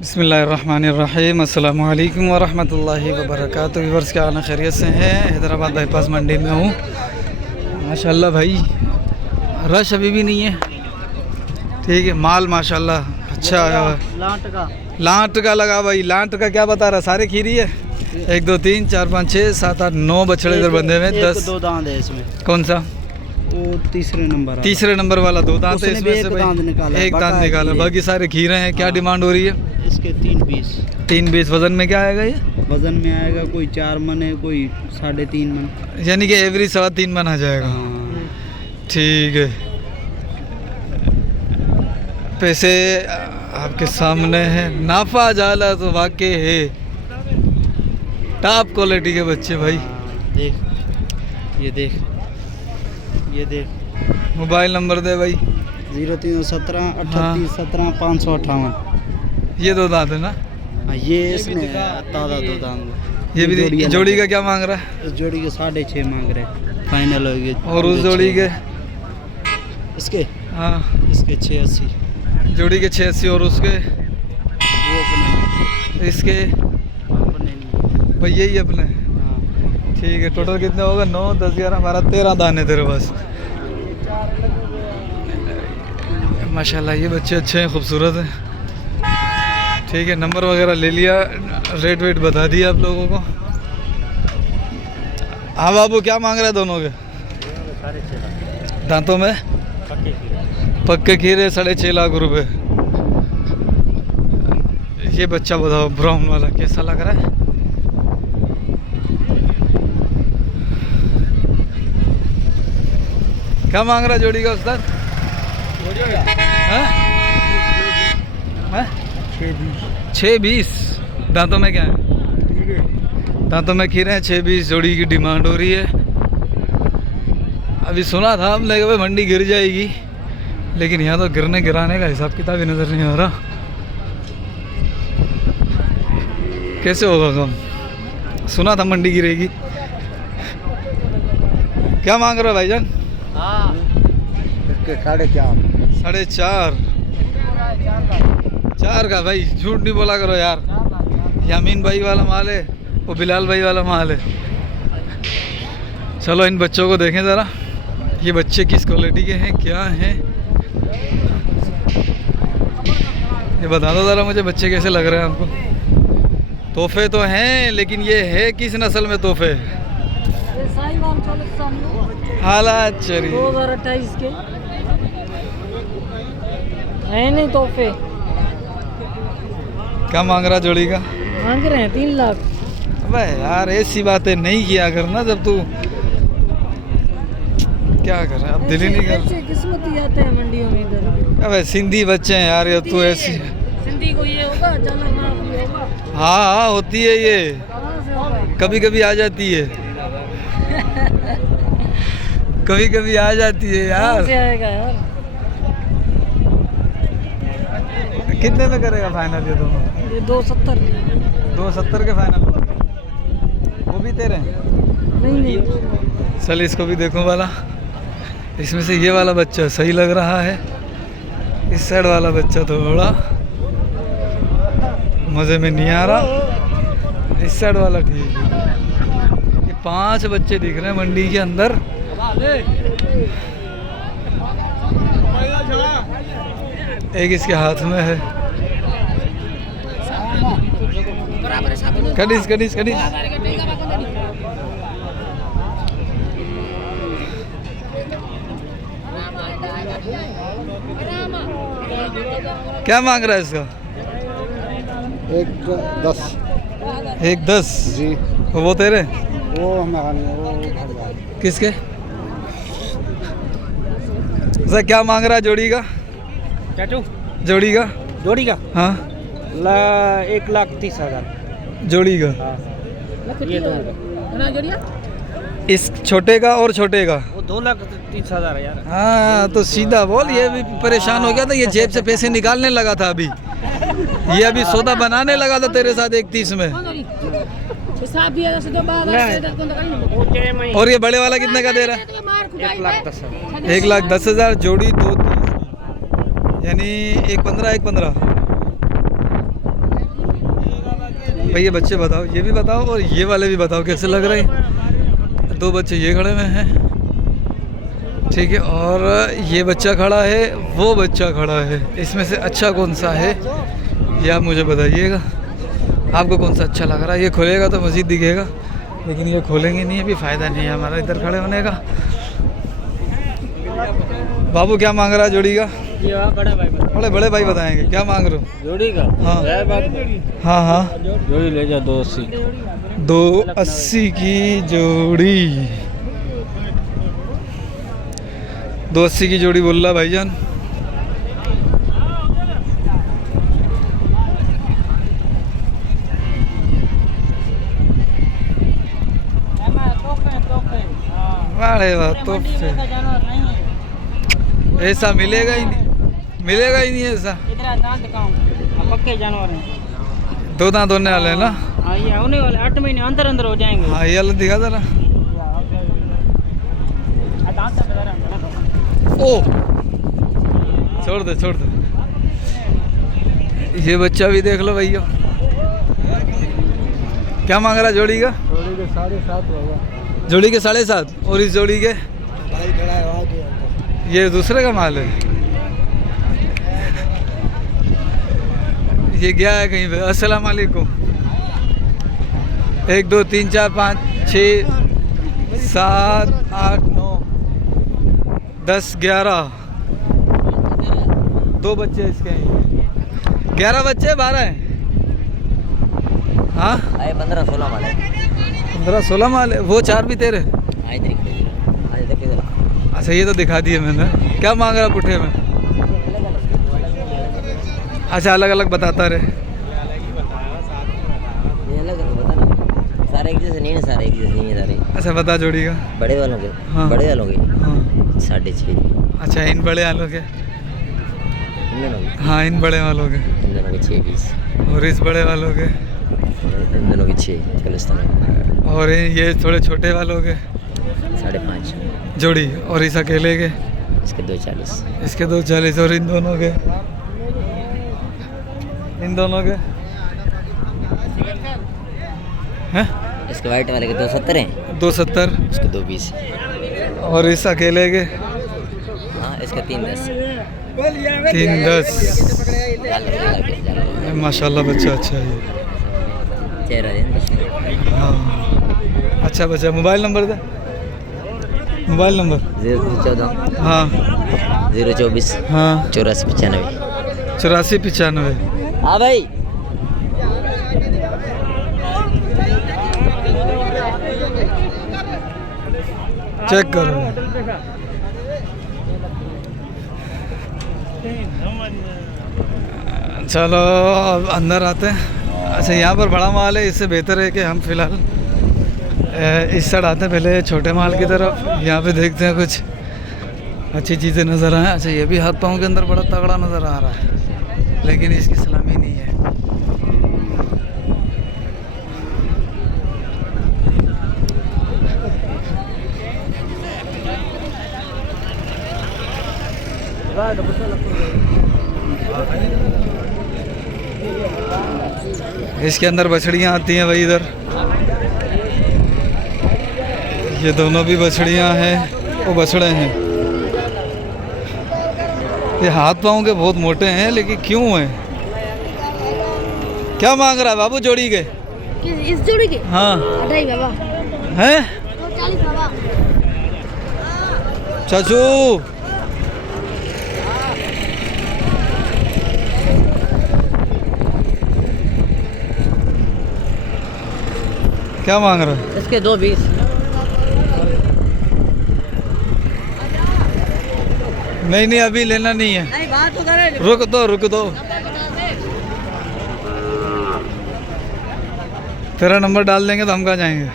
बिस्मिल्लाहिर्रहमानिर्रहीम अस्सलामु अलैकुम वरहमतुल्लाहि वबरकातुहू। व्यूअर्स क्या हाल खैरियत से हैं। हैदराबाद बाईपास मंडी में हूँ। माशाल्लाह भाई रश अभी भी नहीं है। ठीक है, माल माशाल्लाह अच्छा आया हुआ है। लांट का लगा भाई। लांट का क्या बता रहा, सारे खीरी है। 1 2 3 4 5 6 7 8 9 बछड़े इधर बंधे हुए। 10 दो दांत है इसमें। कौन सा? वो तीसरे नंबर वाला 2 दांत है इसमें से भाई। एक दांत निकाला, बाकी सारे खीरे हैं। क्या डिमांड हो रही है इसके? 320। वजन में क्या आएगा ये? वजन में आएगा कोई 4 मन है, कोई 3.5 मन, यानी कि एवरेज 3.25 मन आ जाएगा। ठीक है, पैसे आपके सामने है। नाफा जाला तो वाकई है टॉप क्वालिटी के बच्चे भाई। देख ये देख। मोबाइल नंबर दे भाई। 0317 38 17 558। ये 2 दांत है ना? ये इसने ताज़ा 2 दांत। ये भी जोड़ी का क्या मांग रहा है? इस जोड़ी के 6.5 मांग रहे हैं, फाइनल हो गए। और उस जोड़ी के? इसके हाँ, इसके 680। जोड़ी के 680। और उसके? वो अपने। इसके अपने नहीं भाई, यही अपने। हाँ। ठीक है, टोटल कितने होगा? 9 10 11 12 13 दाने तेरे पास। माशाल्लाह ये बच्चे अच्छे हैं, खूबसूरत हैं। ठीक है, नंबर वगैरह ले लिया, रेट वेट बता दिया आप लोगों को। हाँ बाबू, क्या मांग रहे हैं दोनों के? 6.5 दांतों में पक्के खीरे 6.5 लाख रुपए। ये बच्चा बताओ ब्राउन वाला कैसा लग रहा है? क्या मांग रहा है जोड़ी का उस्ताद? 620। दांतों में क्या है? दांतों में खीरे हैं। 620 जोड़ी की डिमांड हो रही है। अभी सुना था हमने कि भाई मंडी गिर जाएगी, लेकिन यहाँ तो गिराने का हिसाब किताब ही नज़र नहीं आ रहा। कैसे होगा कम? सुना था मंडी गिरेगी। क्या मांग रहे हो भाईजान? 4.5। 4 का भाई, झूठ नहीं बोला करो यार। यामीन भाई वाला माल है, वो बिलाल भाई वाला माल है। चलो इन बच्चों को देखें ज़रा, ये बच्चे किस क्वालिटी के हैं, क्या हैं, ये बता दो ज़रा मुझे। बच्चे कैसे लग रहे हैं आपको? तोहफे तो हैं, लेकिन ये है किस नस्ल में तोहफे? हालात चरी 2028 के है नहीं तोहफे। क्या मांग रहा जोड़ी का? मांग रहे हैं 3 लाख। अबे यार ऐसी बातें नहीं किया करना जब तू क्या कर रहा है। अब दिल ही नहीं कर। किस्मत ही आते हैं मंडियों में इधर। अबे सिंधी बच्चे हैं यार, ये तू ऐसी। सिंधी को ये होगा, चलो ना होगा। हाँ होती है ये, कभी कभी आ जाती है। कभी कभी आ जाती है यार। से आएगा यार। कितने में करेगा फाइनल ये दोनों? ये 270। 270 के फाइनल? वो भी तेरे हैं? नहीं। चल इसको भी देखो वाला। इसमें से ये वाला बच्चा सही लग रहा है। इस साइड वाला बच्चा थोड़ा मज़े में नहीं आ रहा। इस साइड वाला ठीक है। ये 5 बच्चे दिख रहे हैं मंडी के अंदर। एक इसके हाथ में है। कड़ीस। क्या मांग रहा है इसका? 1.10 जी। वो तेरे? वो किसके? सर क्या मांग रहा है जोड़ी का? जोड़ी का? हाँ 1,30,000 जोड़ी का। ये दोनों इस छोटे का और छोटे का? वो 2,30,000 है यार। हाँ तो सीधा बोल। ये भी परेशान हो गया था, ये जेब से पैसे निकालने लगा था अभी। ये अभी सौदा बनाने लगा था तेरे साथ 1.30 में। और ये बड़े वाला कितने का दे रहा है? 1,10,000। 1,10,000 जोड़ी 2.30, यानी 1.15 1.15। भाई ये बच्चे बताओ, ये भी बताओ और ये वाले भी बताओ कैसे लग रहे हैं। 2 बच्चे ये खड़े हुए हैं, ठीक है, और ये बच्चा खड़ा है, वो बच्चा खड़ा है। इसमें से अच्छा कौन सा है ये आप मुझे बताइएगा। आपको कौन सा अच्छा लग रहा है? ये खोलेगा तो मज़ीद दिखेगा, लेकिन ये खोलेंगे नहीं, अभी फ़ायदा नहीं है हमारा इधर खड़े होने का। बाबू क्या मांग रहा है जोड़ी का? ये बड़े भाई बड़े भाई बताएंगे क्या मांग रहे हो? जोड़ी का हाँ हाँ हाँ, जोड़ी ले जा 280। 280 की जोड़ी, 280 की जोड़ी बोल रहा भाईजान। अरे वाह, तो ऐसा मिलेगा ही नहीं, मिलेगा ही नहीं ऐसा। पक्के जानवर हैं। 2 दांत होने वाले हैं ना? हाँ ये होने वाले 8 महीने अंदर अंदर हो जाएंगे। हाँ ये वाला दिखा जरा। ओ छोड़ दे छोड़ दे, ये बच्चा भी देख लो भैया। क्या मांग रहा जोड़ी का? जोड़ी के 7.5 होगा। जोड़ी के 7.5, और इस जोड़ी के ये दूसरे का माल है। ये गया है कहीं पे। अस्सलाम वालेकुम। 1 2 3 4 5 6 7 8 9 10 11, 2 बच्चे इसके हैं। 11 बच्चे 12 हैं। हाँ 15-16 माल है। 15-16 माल है। वो 4 भी तेरे? अच्छा ये तो दिखा दिए मैंने। क्या मांग रहा पुट्ठे में? अच्छा अलग अलग बताता रहे। सारे एक जैसे नहीं है, सारे एक जैसे नहीं है सारे। अच्छा बता जोड़ी का। बड़े वालों के हाँ। बड़े वालों के हाँ 6.5। अच्छा इन बड़े वालों के? इन दोनों के हाँ इन बड़े वालों के। इन दोनों के 6.20। और इस बड़े वालों के? इन दोनों के 6.40। और ये थोड़े छोटे वालों के? 5.5 जोड़ी। और इस अकेले के? इसके 2.40। इसके 2.40। और इन दोनों के? इन दोनों के हैं? इसके वाइट वाले के 270 हैं। 270। इसके 2.20। और इस अकेले के? हाँ इसका 3.10। 3.10। माशाल्लाह बच्चा अच्छा है ये। चेहरा हाँ अच्छा बच्चा। मोबाइल नंबर दे, मोबाइल नंबर। 014 हाँ 024 हाँ 8495। 8495। हाँ भाई चेक करो। चलो अब अंदर आते हैं। अच्छा यहाँ पर बड़ा माल है, इससे बेहतर है कि हम फिलहाल इस साइड आते हैं पहले छोटे माल की तरफ। यहाँ पे देखते हैं कुछ अच्छी चीज़ें नज़र आए। अच्छा ये भी हाथ पाँव के अंदर बड़ा तगड़ा नज़र आ रहा है, लेकिन इसकी सलामी नहीं है। इसके अंदर बछड़ियाँ आती हैं भाई इधर। ये दोनों भी बछड़ियाँ हैं, वो बछड़े हैं। ये हाथ पाँव के बहुत मोटे हैं, लेकिन क्यों हैं? क्या मांग रहा है बाबू जोड़ी के? इस जोड़ी के? हाँ नहीं बाबा। हैं 240 बाबा। चाचू क्या मांग रहा है? इसके 2.20। नहीं नहीं अभी लेना नहीं है। नहीं बात तो करे। रुक दो रुक दो। तेरा नंबर डाल देंगे तो हम कहाँ जाएंगे?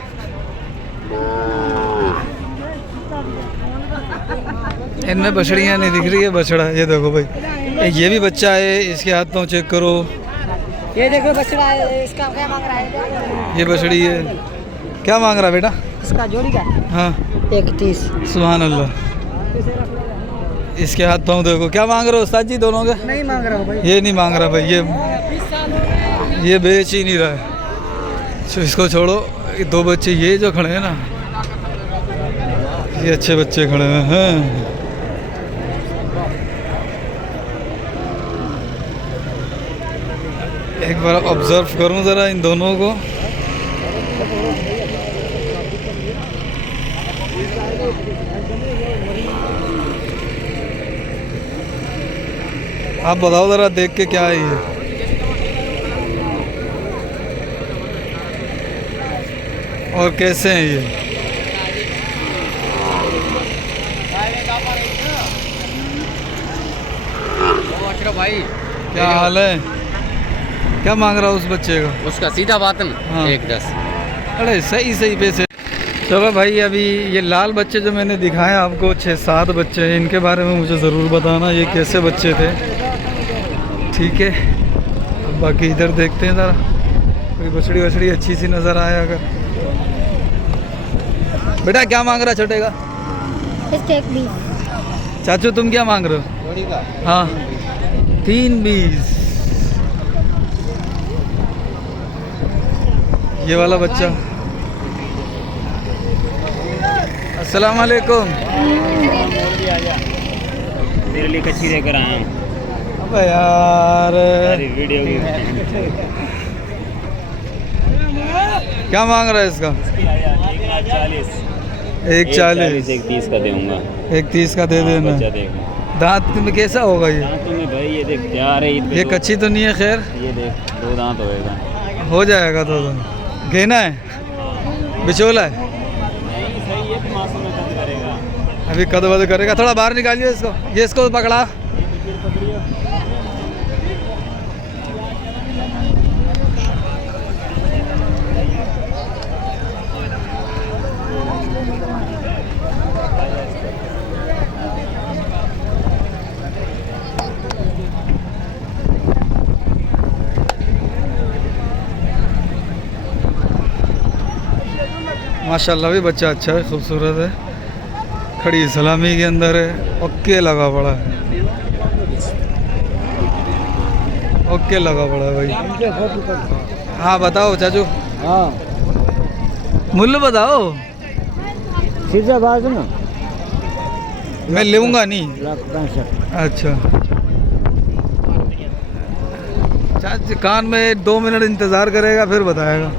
इनमें बछड़ियाँ नहीं दिख रही है। बछड़ा ये देखो भाई, ये भी बच्चा है। इसके हाथ पाँव चेक करो। ये देखो बछड़ा है, इसका क्या मांग रहा है? ये बछड़ी है। क्या मांग रहा है बेटा? इसका जोड़ी का हाँ 1.30। सुभान अल्लाह। इसके हाथ पाँव देखो। क्या मांग रहे हो उस्ताद जी दोनों के? नहीं मांग रहा हूँ भाई। ये नहीं मांग रहा भाई, ये बेच ही नहीं रहा है। तो इसको छोड़ो, ये दो बच्चे ये जो खड़े हैं ना, ये अच्छे बच्चे खड़े हुए हैं। एक बार ऑब्जर्व करूं ज़रा इन दोनों को। आप बताओ ज़रा देख के क्या है ये। और कैसे हैं ये? भाई क्या हाल है? क्या मांग रहा उस बच्चे का? उसका सीधा बातन हाँ। 1.10। अरे सही सही पैसे। चलो भाई, अभी ये लाल बच्चे जो मैंने दिखाए आपको, 6-7 बच्चे हैं, इनके बारे में मुझे ज़रूर बताना ये कैसे बच्चे थे। ठीक है, अब बाकी इधर देखते हैं ज़रा, कोई बछड़ी वछड़ी अच्छी सी नज़र आए अगर। बेटा क्या मांग रहा छोटे का? इसके एक 20। चाचू तुम क्या मांग रहे हो? जोड़ी का हाँ 3.20। ये वाला बच्चा। अस्सलाम वालेकुम। तेरे लिए कच्ची लेकर आया हूँ। अबे यार, वीडियो की क्या मांग रहा है इसका? 1.40। 1.30 का दूंगा। 1.30 का दे देना। बच्चा देख दांत में कैसा होगा ये? दांतों में भाई ये देख तैयार है। ये कच्ची तो नहीं है खैर? ये देख 2 दांत होएगा। हो जाएगा तो घेना है, बिचोला है, सही है, मासूम में कद करेगा। अभी कद वद करेगा। थोड़ा बाहर निकालिए इसको, ये इसको पकड़ा। माशाल्लाह भी बच्चा अच्छा है, खूबसूरत है, खड़ी सलामी के अंदर है, ओके लगा पड़ा है, ओके लगा पड़ा है भाई। हाँ बताओ चाचू, हाँ मूल्य बताओ। सीधा बात ना, मैं लूँगा नहीं। 1,65,000। अच्छा चाची कान में 2 मिनट इंतज़ार करेगा फिर बताएगा।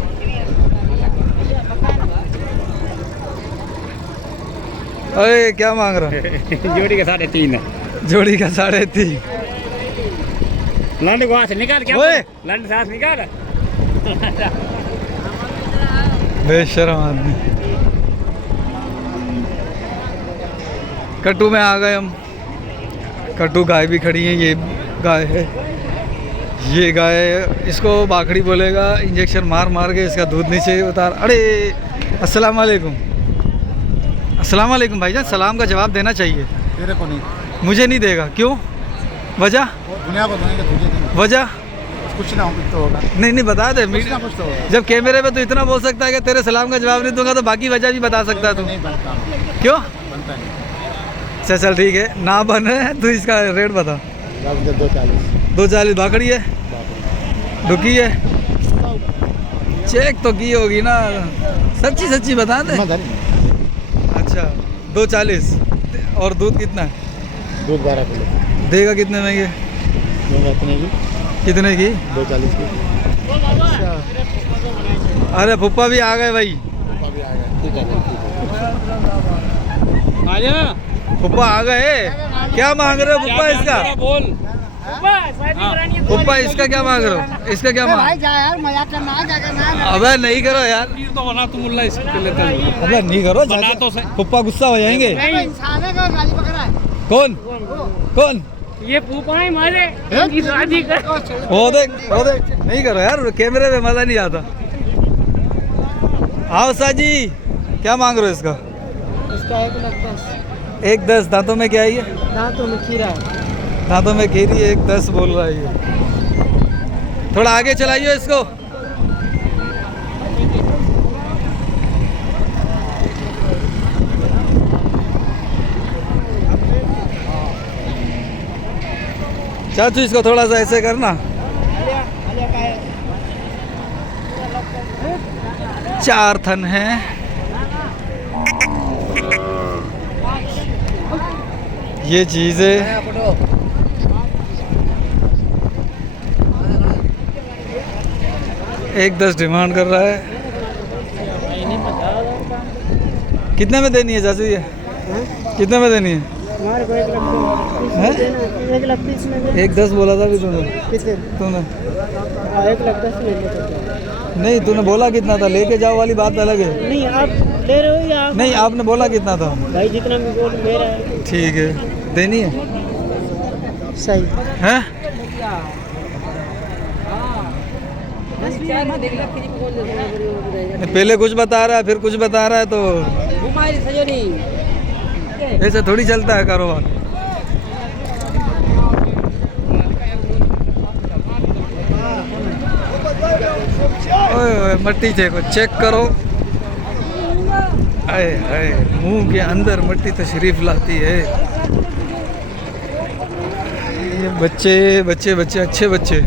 अरे क्या मांग रहा है? जोड़ी का 3.5 है। जोड़ी का 3.5। लंड को हाथ से निकाल क्या? ओए! लंड से हाथ निकाल। बेशरम आदमी। कट्टू में आ गए हम। कट्टू गाय भी खड़ी है, ये गाय है, ये गाय, इसको बाखड़ी बोलेगा। इंजेक्शन मार मार के इसका दूध नीचे उतार। अरे अस्सलाम वालेकुम। अस्सलाम वालेकुम भाईजान, सलाम का जवाब देना चाहिए। तेरे को नहीं, मुझे नहीं देगा, क्यों? वजह? दुनिया को देंगे तुझे नहीं। वजह? कुछ ना कुछ तो होगा, नहीं नहीं बता दे। कुछ ना कुछ तो होगा। जब कैमरे पे तो इतना बोल सकता है कि तेरे सलाम का जवाब नहीं दूंगा, तो बाकी वजह भी बता सकता है तू। नहीं बनता, क्यों? बनता नहीं। अच्छा चल ठीक है, ना बने तू इसका रेट बता। 240। 240 भाखड़ी है, दुखी है, चेक तो की होगी ना, सच्ची सच्ची बता दे। अच्छा 240। और दूध कितना है? दूध 12 किलो देगा कितने में ये? इतने की, कितने की? 240 की। अरे फुप्पा भी आ गए भाई, अभी आ गया, ठीक है ठीक है। फुप्पा आ गए। क्या मांग रहे हो फुप्पा इसका? बोल। फुप्पा इसका क्या मांग रहे हो? इसका क्या मांग? भाई जा यार, मजाक करना आ जाकर ना। अबे नहीं करो यार, तो बना तुम मुल्ला इसको लेते हो। अबे नहीं करो, बना तो सही। फुप्पा गुस्सा हो जाएंगे। इंसान है का गाली पकड़ा है। कौन कौन? ये फूफा है मारे इनकी शादी कर। वो देख नहीं करो यार, कैमरे में मजा नहीं आता। आओ साजी, क्या मांग रहे हो इसका? इसका 1,10,000। 1.10। दांतों में क्या है ये? दांतों में खीरा है। दांतों में खेरी, 1.10 बोल रहा है ये। थोड़ा आगे चलाइए इसको। चाचू इसको थोड़ा सा ऐसे करना। 4 थन हैं। ये चीज़ है। एक 10 डिमांड कर रहा है। कितने में देनी है चाचू ये? कितने में देनी है? हमारे को 1,30,000 में दे। 1,10 बोला था भी तूने। कितने? तूने 1,10,000 ले लेते। नहीं, तूने बोला कितना था? लेके जाओ वाली बात अलग है। नहीं आप ले रहे हो या आप? नहीं, आपने बोला कितना था? भाई जितना भी बोल मेरा है। ठीक है, देनी है। सही हैं? पहले कुछ बता रहा है, फिर कुछ बता रहा है, तो ऐसे थोड़ी चलता है कारोबार। ओए ओए, मट्टी चेक करो। आए हाय, मुंह के अंदर मट्टी तशरीफ लाती है। ये बच्चे बच्चे बच्चे अच्छे बच्चे।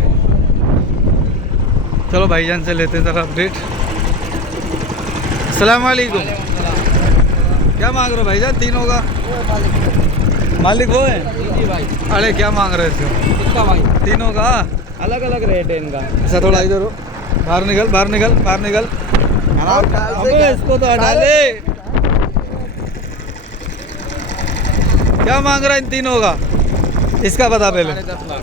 चलो भाईजान से लेते ज़रा अपडेट। अस्सलाम वालेकुम। क्या मांग रहे हो भाईजान? तीनों का मालिक वो है? जी भाई। अरे क्या मांग रहे थे? कितना भाई? तीनों का अलग अलग रेट है इनका। ऐसा थोड़ा इधर हो। बाहर निकल, बाहर निकल, बाहर निकल। अबे इसको तो हटा ले। क्या मांग रहा है इन तीनों का? इसका बता पहले। 10.5 लाख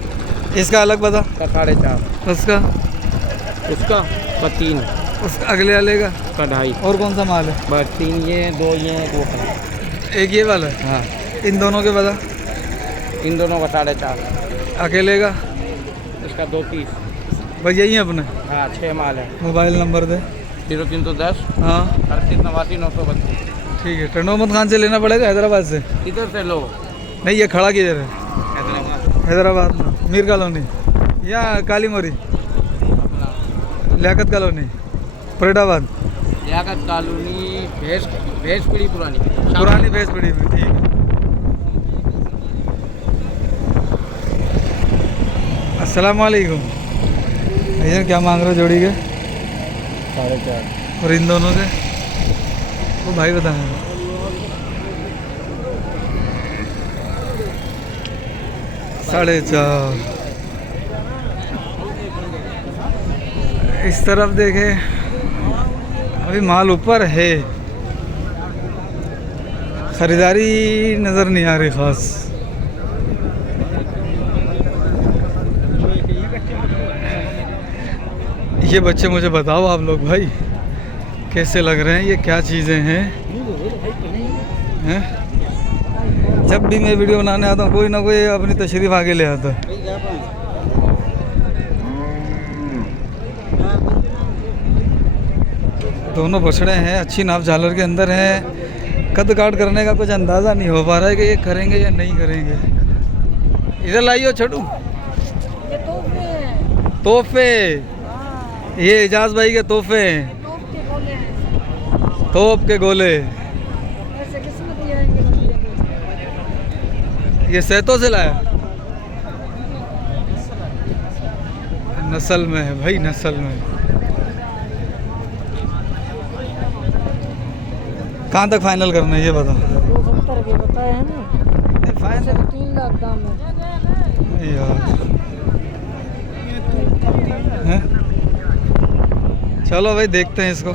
इसका अलग बता। का 4.5। उसका उसका 3। उसका अगले वाले का। का 2.5। और कौन सा माल है? बस 3 ये 2 ये एक वो का। एक ये वाला है। हाँ, इन दोनों के बता। इन दोनों का 4.5। अकेले का इसका 2.30। बस यही है अपने। हाँ, 6 माल है। मोबाइल नंबर दे। 0310 हाँ 3889 932। ठीक है। टंडो अहमद खान से लेना पड़ेगा हैदराबाद से? इधर से लो। नहीं, ये खड़ा किधर है? हैदराबाद हैदराबाद में मीर कॉलोनी या काली मोरी? अपना लियाकत कॉलोनी, फरीदाबाद। लियाकत कॉलोनी भैंस पीढ़ी पुरानी भैंस पड़ी में। ठीक है। अस्सलाम वालेकुम। भैया क्या मांग रहे हो जोड़ी के? 4.5। और इन दोनों के? वो भाई बताएं। साढ़े 4। इस तरफ देखे, अभी माल ऊपर है, खरीदारी नज़र नहीं आ रही खास। ये बच्चे मुझे बताओ आप लोग भाई, कैसे लग रहे हैं? ये क्या चीज़ें हैं? जब भी मैं वीडियो बनाने आता हूँ, कोई ना कोई अपनी तशरीफ आगे ले आता है। दोनों बछड़े हैं, अच्छी नाप झालर के अंदर हैं। कद काट करने का कुछ अंदाज़ा नहीं हो पा रहा है कि ये करेंगे या नहीं करेंगे। इधर लाइयो छोटू। तोहफे, ये एजाज भाई के तोहफे हैं। तोप के गोले। ये सहतों से लाया? नस्ल में है भाई, नस्ल में। कहाँ तक फाइनल करना है ये बता। 270 के बताए हैं ना। नहीं फाइनल 3 लाख दाम है यार। हैं? चलो भाई देखते हैं इसको।